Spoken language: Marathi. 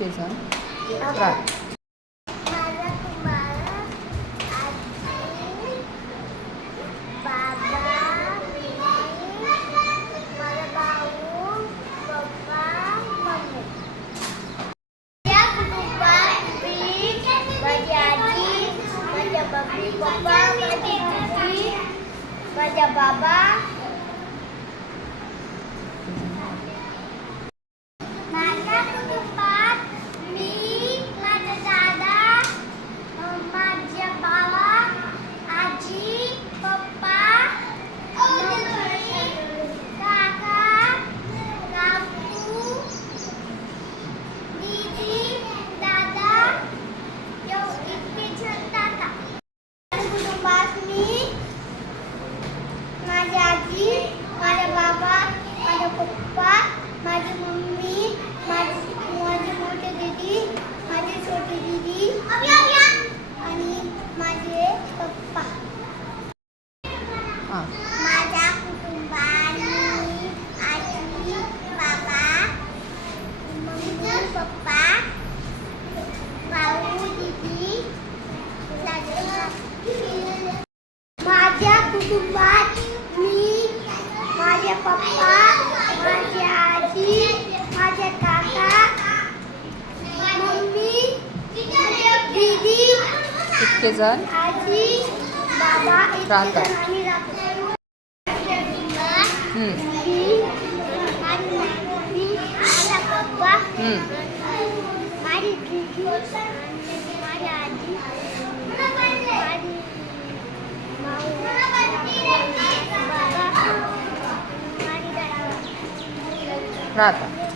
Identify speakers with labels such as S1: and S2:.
S1: చేసాం ట్రై
S2: Baca baba, आजी माझा बाबा माझा पप्पा माझी मम्मी माझी माझी मोठी दीदी माझी छोटी दीदी आणि माझे पप्पा. माझ्या कुटुंबात मी आजी बाबा मम्मी पप्पा भाऊ दीदी. माझ्या कुटुंबात पप्पा माझी आजी माझे काका मम्मी दीदी
S1: इतके जण
S2: आजी बाबा
S1: राहतात
S2: माझी पप्पा माझी दीदी
S1: Nada.